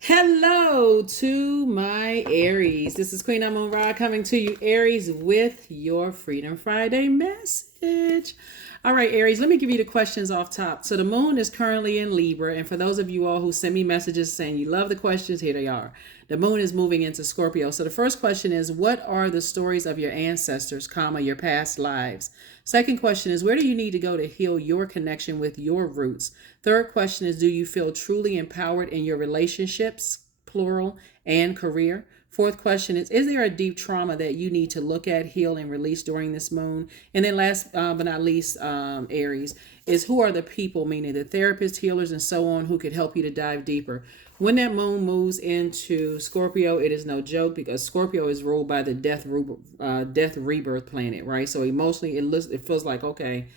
Hello to my Aries. This is Queen Amun Ra coming to you, Aries, with your Freedom Friday message. All right, Aries, let me give you the questions off top. So the moon is currently in Libra, and for those of you all who send me messages saying you love the questions, here they are. The moon is moving into Scorpio. So the first question is, what are the stories of your ancestors, comma, your past lives? Second question is, where do you need to go to heal your connection with your roots? Third question is, do you feel truly empowered in your relationships, plural, and career? Fourth question is there a deep trauma that you need to look at, heal, and release during this moon? And then last but not least, Aries, is who are the people, meaning the therapists, healers, and so on, who could help you to dive deeper? When that moon moves into Scorpio, it is no joke because Scorpio is ruled by the death rebirth planet, right? So emotionally, it feels like, okay,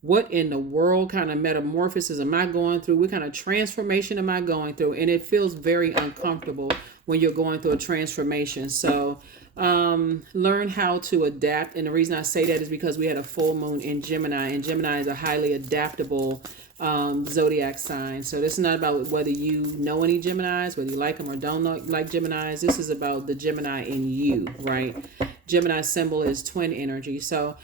what in the world kind of metamorphosis am I going through? What kind of transformation am I going through? And it feels very uncomfortable when you're going through a transformation. So learn how to adapt. And the reason I say that is because we had a full moon in Gemini, and Gemini is a highly adaptable zodiac sign. So this is not about whether you know any Geminis, whether you like them or don't like Geminis. This is about the Gemini in you, right? Gemini symbol is twin energy. So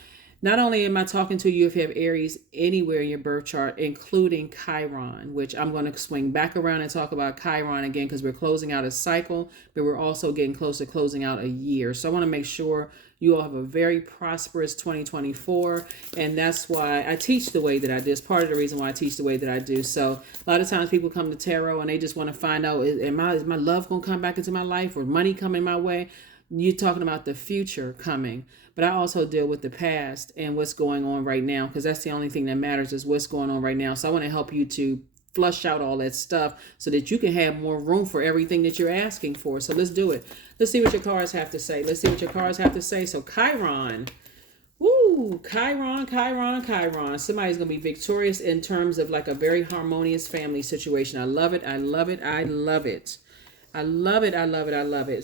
not only am I talking to you if you have Aries anywhere in your birth chart, including Chiron, which I'm going to swing back around and talk about Chiron again because we're closing out a cycle, but we're also getting close to closing out a year. So I want to make sure you all have a very prosperous 2024. And that's why I teach the way that I do. It's part of the reason why I teach the way that I do. So a lot of times people come to tarot and they just want to find out, is my love going to come back into my life or money coming my way? You're talking about the future coming, but I also deal with the past and what's going on right now, because that's the only thing that matters is what's going on right now. So I want to help you to flush out all that stuff so that you can have more room for everything that you're asking for. So let's do it. Let's see what your cards have to say. So Chiron. Woo, Chiron. Somebody's going to be victorious in terms of like a very harmonious family situation. I love it. I love it.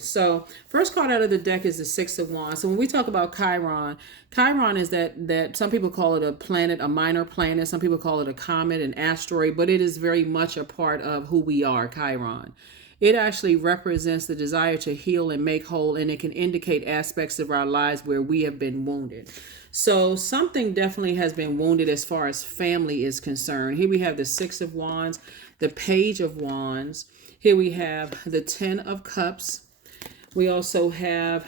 So first card out of the deck is the Six of Wands. So when we talk about Chiron, Chiron is that some people call it a planet, a minor planet. Some people call it a comet, an asteroid, but it is very much a part of who we are, Chiron. It actually represents the desire to heal and make whole, and it can indicate aspects of our lives where we have been wounded. So something definitely has been wounded as far as family is concerned. Here we have the Six of Wands, the Page of Wands. Here we have the Ten of Cups. We also have,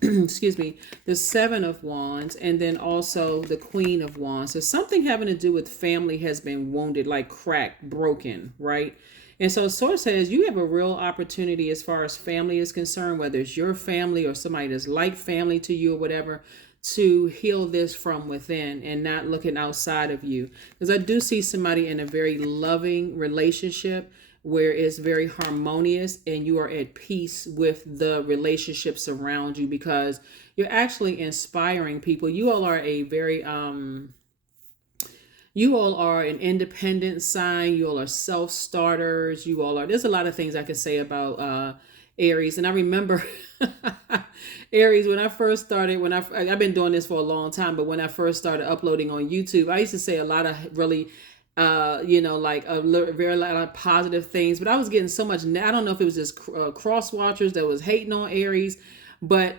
excuse me, the Seven of Wands, and then also the Queen of Wands. So something having to do with family has been wounded, like cracked, broken, right? And so Source says you have a real opportunity as far as family is concerned, whether it's your family or somebody that's like family to you or whatever, to heal this from within and not looking outside of you. Because I do see somebody in a very loving relationship where it's very harmonious and you are at peace with the relationships around you because you're actually inspiring people. You all are a very you all are an independent sign. You all are self-starters. There's a lot of things I could say about Aries. And I remember Aries, when I first started, I've been doing this for a long time, but when I first started uploading on YouTube, I used to say a lot of really like a very lot of positive things, but I was getting so much. I don't know if it was just cross watchers that was hating on Aries, but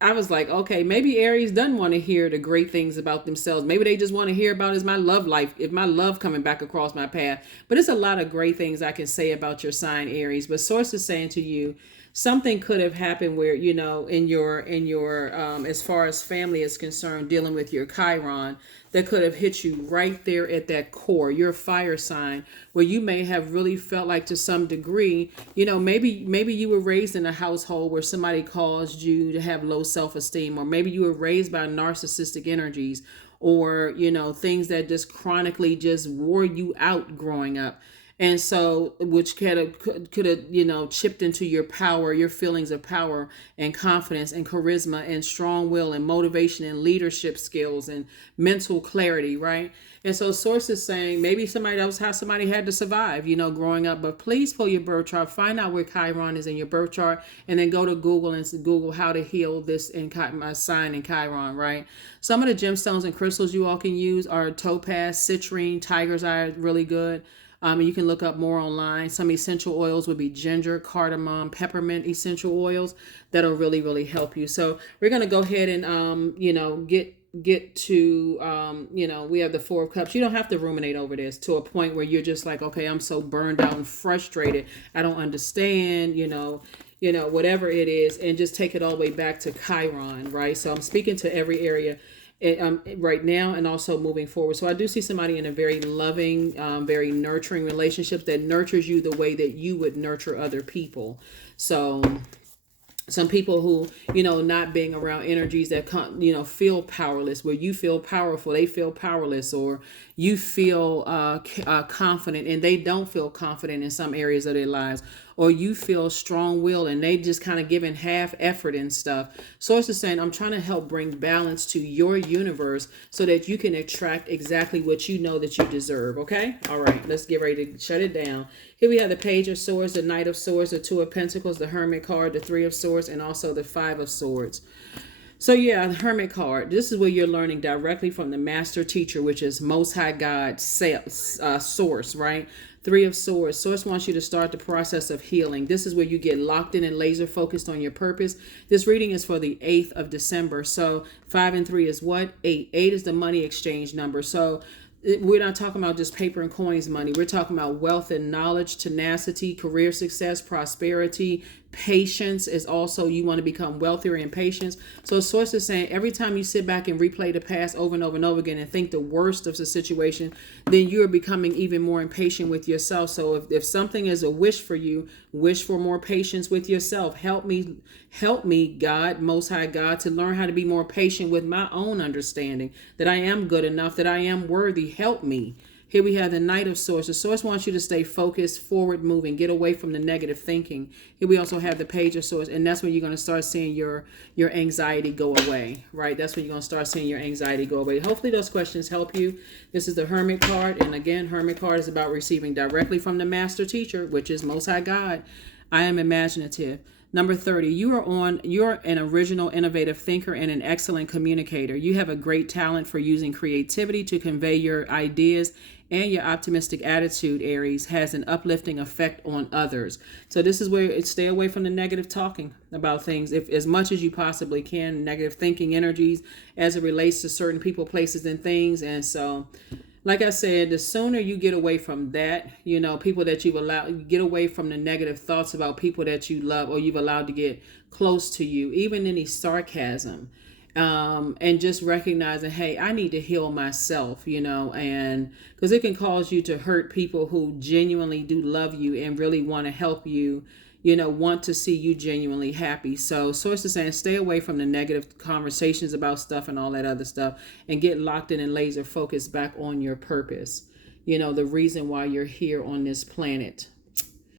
I was like, okay, maybe Aries doesn't want to hear the great things about themselves. Maybe they just want to hear about is my love life, if my love coming back across my path. But it's a lot of great things I can say about your sign, Aries. But Source is saying to you, something could have happened where, in your as far as family is concerned, dealing with your Chiron, that could have hit you right there at that core, your fire sign, where you may have really felt like to some degree, maybe you were raised in a household where somebody caused you to have low self-esteem, or maybe you were raised by narcissistic energies, or, things that just chronically just wore you out growing up. And so, which could have, chipped into your power, your feelings of power and confidence and charisma and strong will and motivation and leadership skills and mental clarity, right? And so Source is saying maybe that was how somebody had to survive, growing up. But please pull your birth chart, find out where Chiron is in your birth chart, and then go to Google and Google how to heal this in my sign in Chiron, right? Some of the gemstones and crystals you all can use are topaz, citrine, tiger's eye, really good. You can look up more online. Some essential oils would be ginger, cardamom, peppermint essential oils that'll really, really help you. So we're going to go ahead and, get to, we have the Four of Cups. You don't have to ruminate over this to a point where you're just like, okay, I'm so burned out and frustrated. I don't understand, whatever it is, and just take it all the way back to Chiron, right? So I'm speaking to every area right now and also moving forward. So I do see somebody in a very loving, very nurturing relationship that nurtures you the way that you would nurture other people. So some people who, not being around energies that, feel powerless, where you feel powerful, they feel powerless, or you feel confident and they don't feel confident in some areas of their lives, or you feel strong-willed and they just kind of giving half effort and stuff. Source is saying, I'm trying to help bring balance to your universe so that you can attract exactly what you know that you deserve. Okay? All right, let's get ready to shut it down. Here we have the Page of Swords, the Knight of Swords, the Two of Pentacles, the Hermit card, the Three of Swords, and also the Five of Swords. So yeah, the Hermit card, this is where you're learning directly from the master teacher, which is Most High God, source, right? Three of Swords. Source wants you to start the process of healing. This is where you get locked in and laser focused on your purpose. This reading is for the 8th of December. So 5 and 3 is what? 8. 8 is the money exchange number. So we're not talking about just paper and coins money. We're talking about wealth and knowledge, tenacity, career success, prosperity. Patience is also, you want to become wealthier in patience. So Source is saying every time you sit back and replay the past over and over and over again and think the worst of the situation, then you're becoming even more impatient with yourself. So if something is a wish for you, wish for more patience with yourself. Help me, God, Most High God, to learn how to be more patient with my own understanding, that I am good enough, that I am worthy. Help me. Here we have the Knight of Swords. The Source wants you to stay focused, forward moving, get away from the negative thinking. Here we also have the Page of Swords, and that's when you're going to start seeing your anxiety go away, right? That's when you're going to start seeing your anxiety go away. Hopefully those questions help you. This is the Hermit card, and again, Hermit card is about receiving directly from the master teacher, which is Most High God. I am imaginative. Number 30, you're an original, innovative thinker and an excellent communicator. You have a great talent for using creativity to convey your ideas, and your optimistic attitude, Aries, has an uplifting effect on others. So this is where stay away from the negative talking about things, if as much as you possibly can, negative thinking energies as it relates to certain people, places, and things. And so, like I said, the sooner you get away from that, people that you've allowed, get away from the negative thoughts about people that you love or you've allowed to get close to you, even any sarcasm, and just recognizing, hey, I need to heal myself, and because it can cause you to hurt people who genuinely do love you and really want to help you, want to see you genuinely happy. So Source is saying stay away from the negative conversations about stuff and all that other stuff, and get locked in and laser focused back on your purpose. The reason why you're here on this planet.